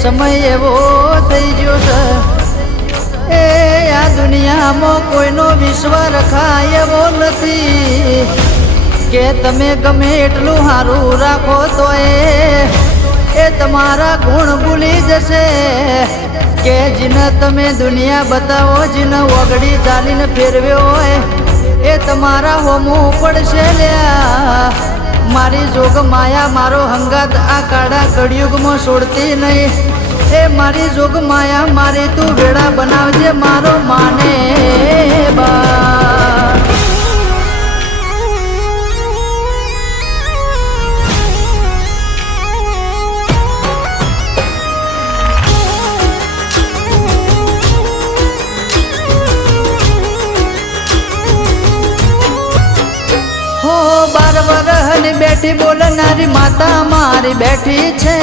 સમય એવો થઈ ગયો છે એ આ દુનિયામાં કોઈનો વિશ્વાસ રખાય એવો નથી કે તમે ગમે એટલું સારું રાખો તો એ તમારા ગુણ ભૂલી જશે કે જીને તમે દુનિયા બતાવો જીને ઓગળી ચાલીને ફેરવ્યો હોય એ તમારા હોમું પડશે લ્યા મારી જોગ માયા મારો હંગાત આ કાળા કળિયુગમાં છોડતી નહીં એ મારી જોગ માયા મારી તું વેળા બનાવજે મારો માને બા હો 12 વર્ષની બેઠી બોલનારી માતા મારી બેઠી છે